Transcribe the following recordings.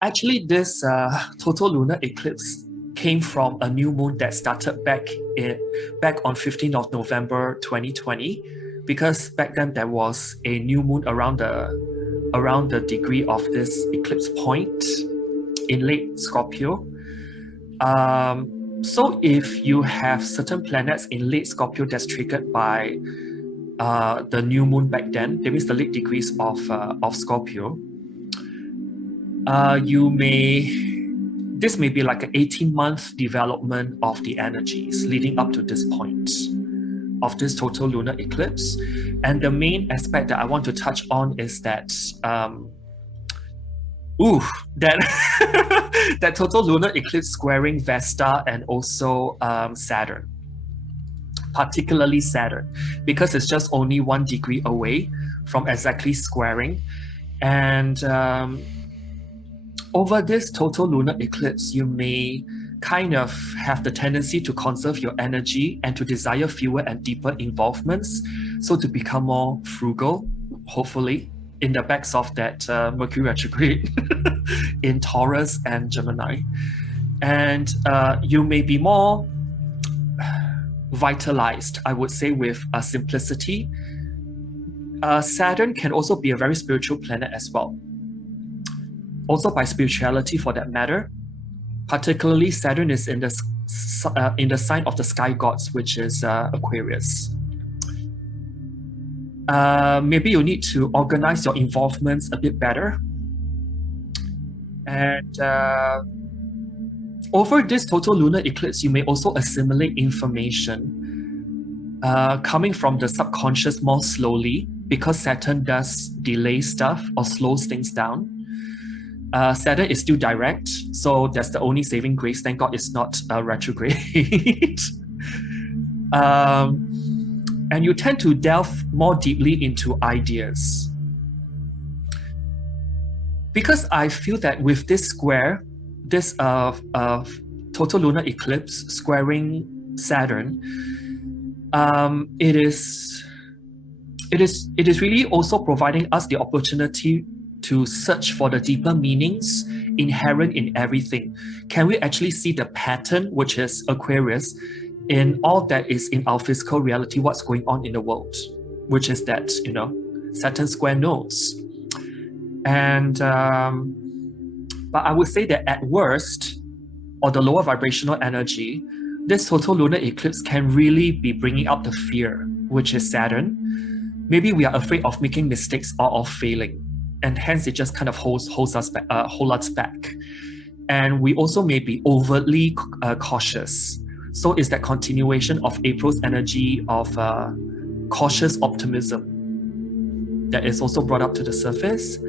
Actually, this total lunar eclipse came from a new moon that started back on 15th of November 2020, because back then there was a new moon around the degree of this eclipse point in late Scorpio. So if you have certain planets in late Scorpio that's triggered by the new moon back then, that means the late degrees of Scorpio, this may be like an 18-month development of the energies leading up to this point of this total lunar eclipse. And the main aspect that I want to touch on is that that that total lunar eclipse squaring Vesta and also Saturn, particularly Saturn, because it's just only 1 degree away from exactly squaring. And over this total lunar eclipse, you may kind of have the tendency to conserve your energy and to desire fewer and deeper involvements, so to become more frugal, hopefully, in the backs of that Mercury retrograde in Taurus and Gemini. And you may be more vitalized, I would say, with simplicity. Saturn can also be a very spiritual planet as well. Also by spirituality for that matter. Particularly, Saturn is in the sign of the sky gods, which is Aquarius. Maybe you need to organize your involvements a bit better. And over this total lunar eclipse, you may also assimilate information coming from the subconscious more slowly, because Saturn does delay stuff or slows things down. Saturn is still direct, so that's the only saving grace. Thank God it's not retrograde. And you tend to delve more deeply into ideas. Because I feel that with this square, this total lunar eclipse squaring Saturn, it is really also providing us the opportunity to search for the deeper meanings inherent in everything. Can we actually see the pattern, which is Aquarius, in all that is in our physical reality, what's going on in the world, which is that, Saturn square nodes. And but I would say that at worst, or the lower vibrational energy, this total lunar eclipse can really be bringing out the fear, which is Saturn. Maybe we are afraid of making mistakes or of failing, and hence it just kind of holds us back. And we also may be overtly cautious. So it's that continuation of April's energy of cautious optimism that is also brought up to the surface.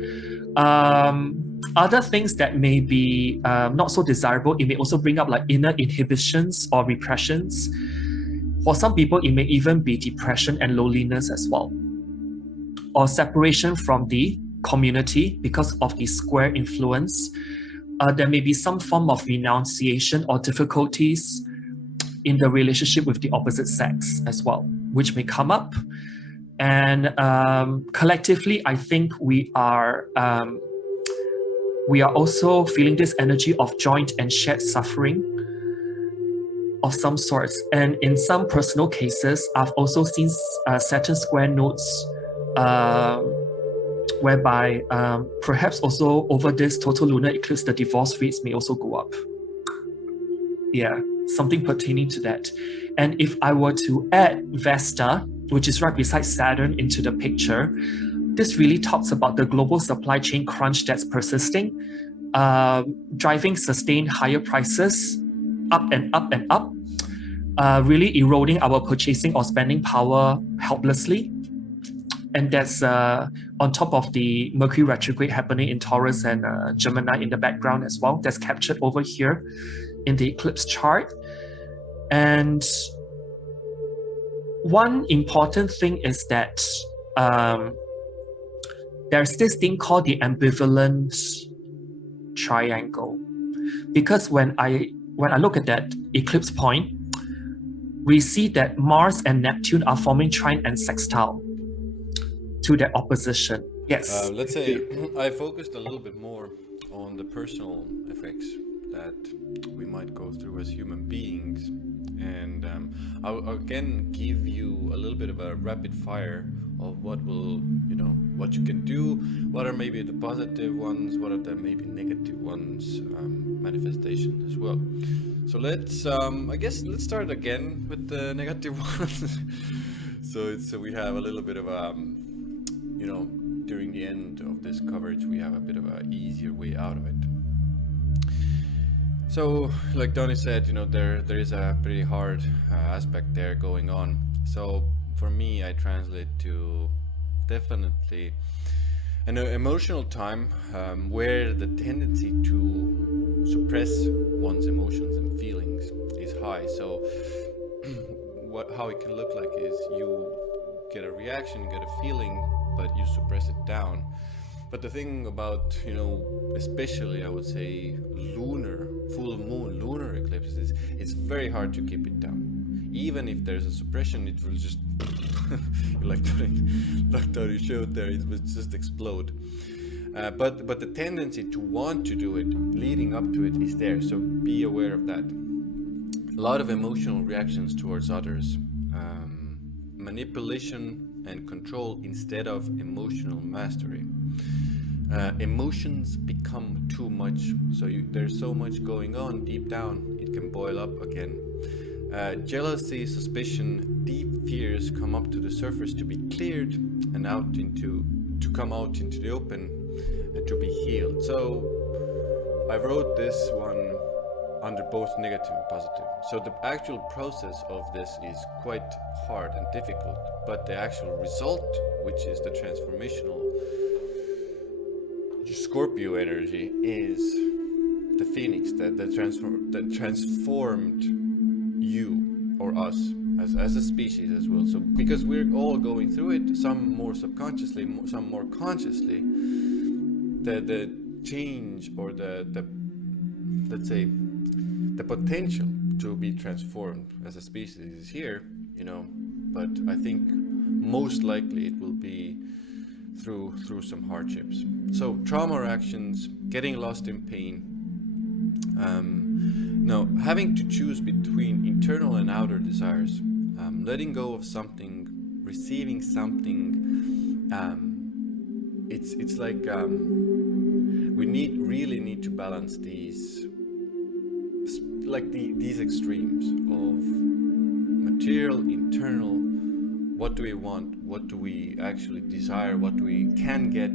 Other things that may be not so desirable, it may also bring up like inner inhibitions or repressions. For some people, it may even be depression and loneliness as well, or separation from the community because of the square influence. There may be some form of renunciation or difficulties in the relationship with the opposite sex as well, which may come up. And collectively, I think we are also feeling this energy of joint and shared suffering of some sorts. And in some personal cases, I've also seen Saturn square nodes whereby perhaps also over this total lunar eclipse, the divorce rates may also go up. Yeah, something pertaining to that. And if I were to add Vesta, which is right beside Saturn, into the picture, this really talks about the global supply chain crunch that's persisting, driving sustained higher prices up and up and up, really eroding our purchasing or spending power helplessly. And that's on top of the Mercury retrograde happening in Taurus and Gemini in the background as well. That's captured over here in the eclipse chart. And one important thing is that there's this thing called the ambivalent triangle. Because when I look at that eclipse point, we see that Mars and Neptune are forming trine and sextile to their opposition. Yes. Let's say I focused a little bit more on the personal effects that we might go through as human beings. And I'll again give you a little bit of a rapid fire of what will, what you can do, what are maybe the positive ones, what are the maybe negative ones, manifestation as well. So let's let's start again with the negative ones. So we have a little bit of during the end of this coverage we have a bit of an easier way out of it. So like Donnie said, there is a pretty hard aspect there going on. So for me, I translate to definitely an emotional time where the tendency to suppress one's emotions and feelings is high. So how it can look like is you get a reaction, get a feeling, but you suppress it down. But the thing about, especially I would say full moon lunar eclipses is it's very hard to keep it down. Even if there's a suppression, it will just like Tony showed there, it will just explode. But the tendency to want to do it leading up to it is there, so be aware of that. A lot of emotional reactions towards others, manipulation and control instead of emotional mastery. Emotions become too much, so there's so much going on deep down, it can boil up again. Jealousy, suspicion, deep fears come up to the surface to be cleared and to come out into the open and to be healed. So I wrote this one under both negative and positive. So the actual process of this is quite hard and difficult, but the actual result, which is the transformational Scorpio energy, is the phoenix that transformed you or us as a species as well. So because we're all going through it, some more subconsciously, some more consciously, the change or the let's say the potential to be transformed as a species is here, but I think most likely it will be through some hardships. So trauma reactions, getting lost in pain, now having to choose between internal and outer desires, letting go of something, receiving something. It's like we really need to balance these extremes of material, internal. What do we want? What do we actually desire? What do we can get?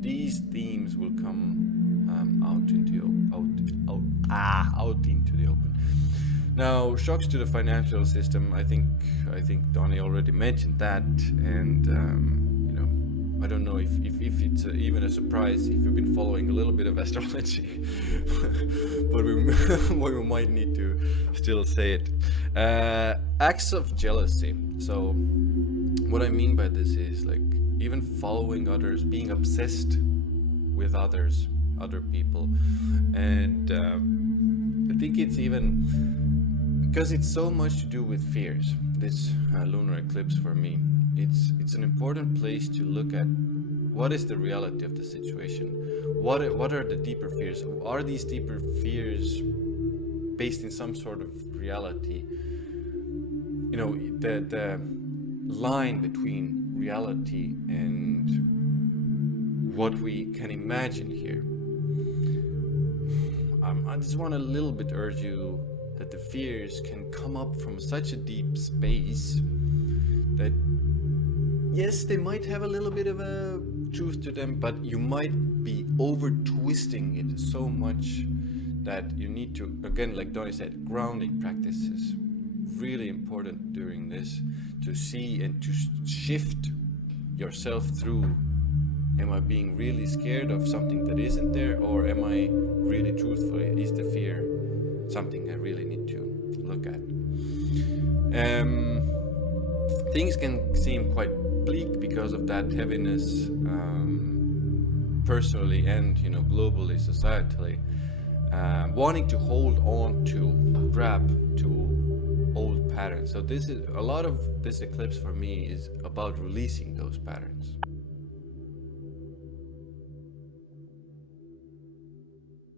These themes will come out into the open. Now, shocks to the financial system. I think Donnie already mentioned that, and I don't know if it's even a surprise if you've been following a little bit of astrology, but we might need to still say it. Acts of jealousy. So what I mean by this is like even following others, being obsessed with other people, and I think it's even because it's so much to do with fears. This lunar eclipse for me, it's an important place to look at what is the reality of the situation. What are the deeper fears? Are these deeper fears based in some sort of reality? The line between reality and what we can imagine here. I just want to a little bit urge you that the fears can come up from such a deep space that yes, they might have a little bit of a truth to them, but you might be over twisting it so much that you need to, again, like Donnie said, grounding practices really important during this, to see and to shift yourself through. Am I being really scared of something that isn't there, or am I really truthful? Is the fear something I really need to look at? Things can seem quite bleak because of that heaviness, personally and globally, societally, wanting to hold on to, grab to old patterns. So this is a lot of this eclipse for me is about releasing those patterns.